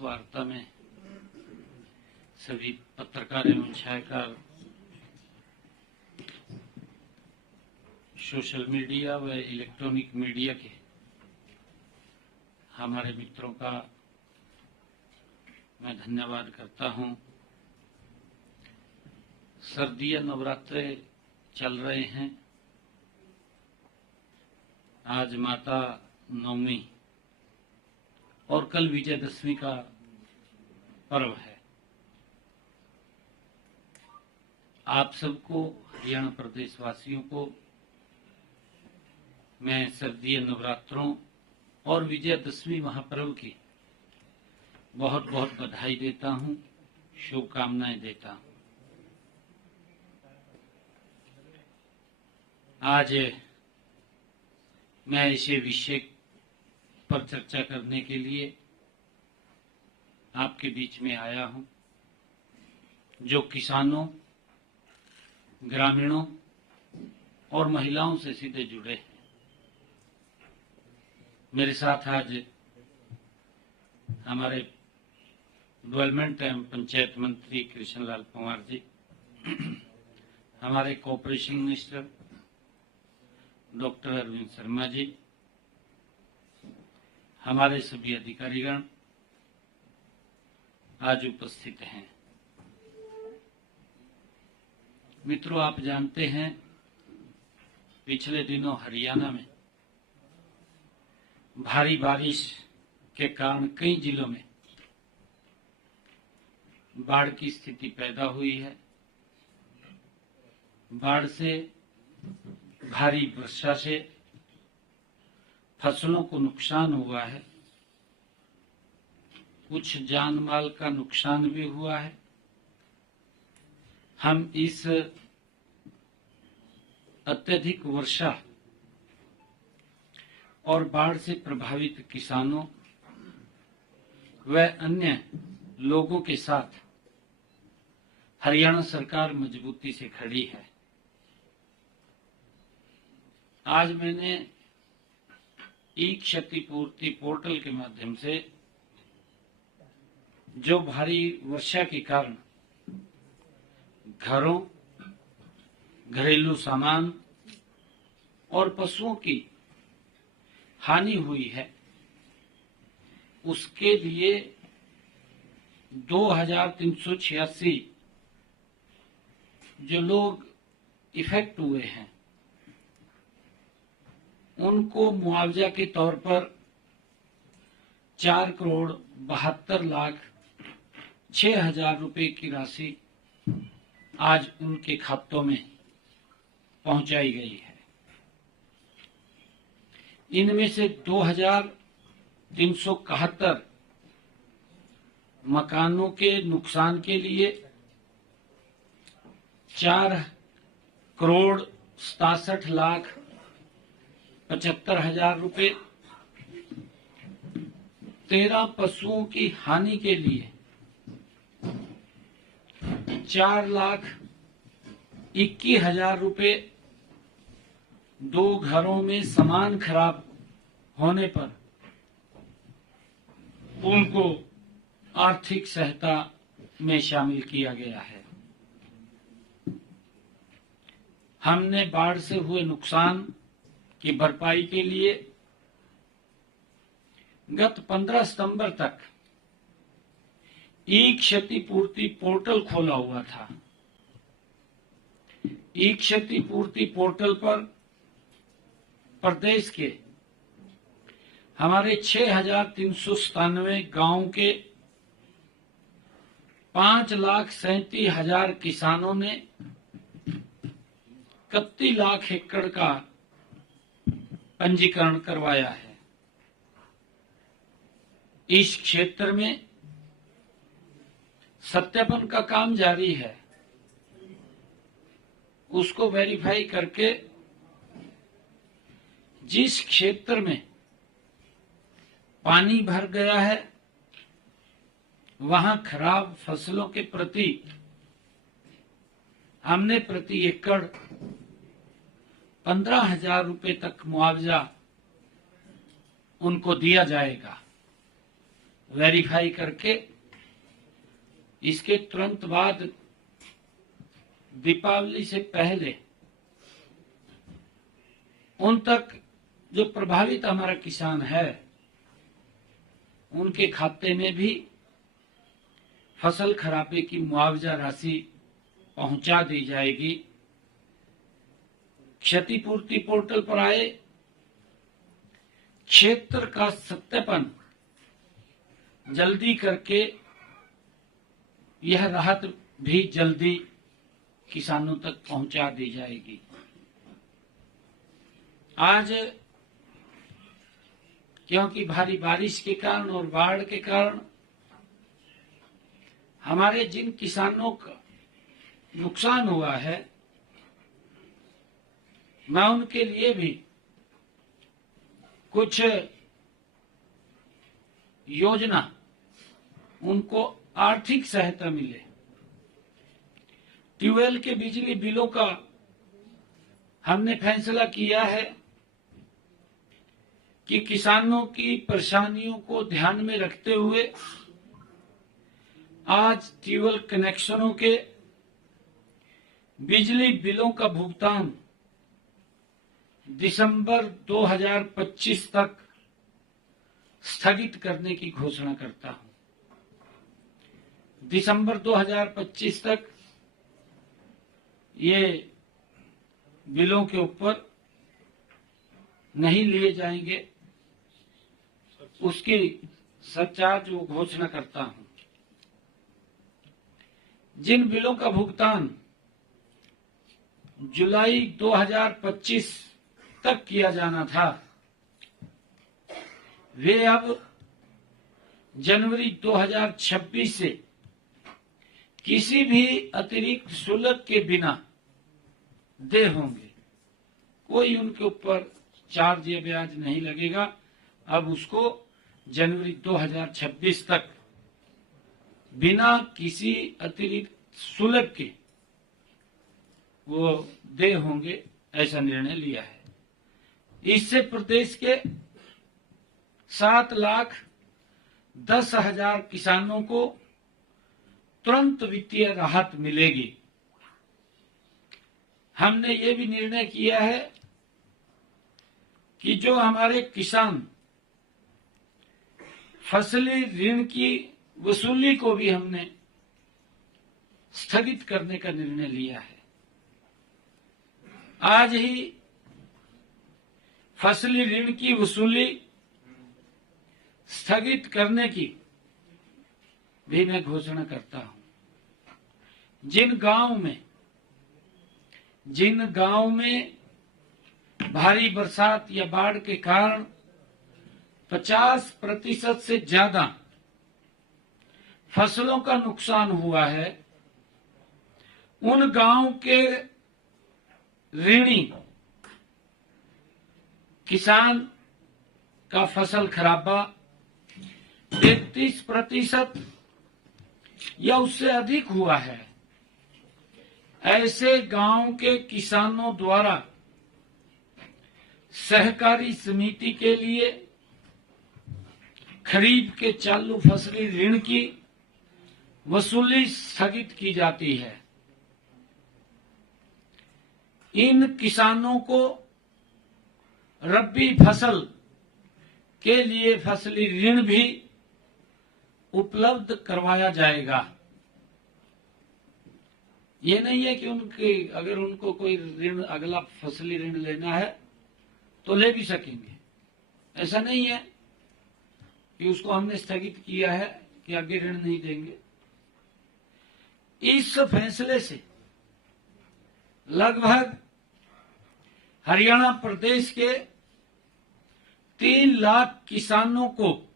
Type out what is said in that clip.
वार्ता में सभी पत्रकार एवं छायाकार, सोशल मीडिया व इलेक्ट्रॉनिक मीडिया के हमारे मित्रों का मैं धन्यवाद करता हूं। सर्दीय नवरात्रे चल रहे हैं। आज माता नवमी और कल विजयदशमी का पर्व है। आप सबको, हरियाणा प्रदेश वासियों को मैं सर्दीय नवरात्रों और विजयदशमी महापर्व की बहुत बहुत बधाई देता हूं, शुभकामनाएं देता हूं। आज मैं इसे विषय पर चर्चा करने के लिए आपके बीच में आया हूं, जो किसानों, ग्रामीणों और महिलाओं से सीधे जुड़े हैं। मेरे साथ आज हमारे डेवलपमेंट एवं पंचायत मंत्री कृष्णलाल पंवार जी, हमारे cooperation minister doctor Arvind Sharma ji, हमारे सभी अधिकारीगण आज उपस्थित हैं। मित्रों, आप जानते हैं पिछले दिनों हरियाणा में भारी बारिश के कारण कई जिलों में बाढ़ की स्थिति पैदा हुई है। बाढ़ से, भारी वर्षा से फसलों को नुकसान हुआ है, कुछ जान माल का नुकसान भी हुआ है। हम इस अत्यधिक वर्षा और बाढ़ से प्रभावित किसानों व अन्य लोगों के साथ हरियाणा सरकार मजबूती से खड़ी है। आज मैंने ई क्षतिपूर्ति पोर्टल के माध्यम से जो भारी वर्षा के कारण घरों, घरेलू सामान और पशुओं की हानि हुई है, उसके लिए 2386 जो लोग इफेक्ट हुए हैं, उनको मुआवजा के तौर पर 4,72,06,000 रुपए की राशि आज उनके खातों में पहुंचाई गई है। इनमें से 2,371 मकानों के नुकसान के लिए 4,67,75,000 रुपए, 13 पशुओं की हानि के लिए 4,21,000 रुपए, 2 घरों में सामान खराब होने पर उनको आर्थिक सहायता में शामिल किया गया है। हमने बाढ़ से हुए नुकसान की भरपाई के लिए गत 15 सितंबर तक ई क्षतिपूर्ति पोर्टल खोला हुआ था। ई क्षतिपूर्ति पोर्टल पर प्रदेश के हमारे 6,397 गांव के 5,37,000 किसानों ने 31 लाख एकड़ का पंजीकरण करवाया है। इस क्षेत्र में सत्यापन का काम जारी है। उसको वेरीफाई करके जिस क्षेत्र में पानी भर गया है, वहां खराब फसलों के प्रति हमने प्रति एकड़ 15,000 रुपए तक मुआवजा उनको दिया जाएगा। वेरीफाई करके इसके तुरंत बाद दीपावली से पहले उन तक जो प्रभावित हमारा किसान है उनके खाते में भी फसल खराबे की मुआवजा राशि पहुंचा दी जाएगी। क्षतिपूर्ति पोर्टल पर आए क्षेत्र का सत्यापन जल्दी करके यह राहत भी जल्दी किसानों तक पहुंचा दी जाएगी। आज क्योंकि भारी बारिश के कारण और बाढ़ के कारण हमारे जिन किसानों का नुकसान हुआ है, मैं उनके लिए भी कुछ योजना, उनको आर्थिक सहायता मिले। ट्यूबवेल के बिजली बिलों का हमने फैसला किया है कि किसानों की परेशानियों को ध्यान में रखते हुए आज ट्यूबवेल कनेक्शनों के बिजली बिलों का भुगतान दिसंबर 2025 तक स्थगित करने की घोषणा करता हूं। दिसंबर 2025 तक ये बिलों के ऊपर नहीं लिए जाएंगे, उसकी सरचार्ज वो घोषणा करता हूं। जिन बिलों का भुगतान जुलाई 2025 तक किया जाना था, वे अब जनवरी 2026 से किसी भी अतिरिक्त शुल्क के बिना देय होंगे। कोई उनके ऊपर चार्ज या ब्याज नहीं लगेगा। अब उसको जनवरी 2026 तक बिना किसी अतिरिक्त शुल्क के वो देय होंगे, ऐसा निर्णय लिया है। इससे प्रदेश के 7,10,000 किसानों को तुरंत वित्तीय राहत मिलेगी। हमने ये भी निर्णय किया है कि जो हमारे किसान फसली ऋण की वसूली को भी हमने स्थगित करने का निर्णय लिया है। आज ही फसली ऋण की वसूली स्थगित करने की भी मैं घोषणा करता हूं। जिन गांव में भारी बरसात या बाढ़ के कारण 50% से ज्यादा फसलों का नुकसान हुआ है, उन गांव के ऋणी किसान का फसल खराबा 33% या उससे अधिक हुआ है। ऐसे गांव के किसानों द्वारा सहकारी समिति के लिए खरीफ के चालू फसली ऋण की वसूली स्थगित की जाती है। इन किसानों को रबी फसल के लिए फसली ऋण भी उपलब्ध करवाया जाएगा। ये नहीं है कि अगर उनको कोई ऋण, अगला फसली ऋण लेना है तो ले भी सकेंगे। ऐसा नहीं है कि उसको हमने स्थगित किया है कि आगे ऋण नहीं देंगे। इस फैसले से लगभग हरियाणा प्रदेश के 3 लाख किसानों को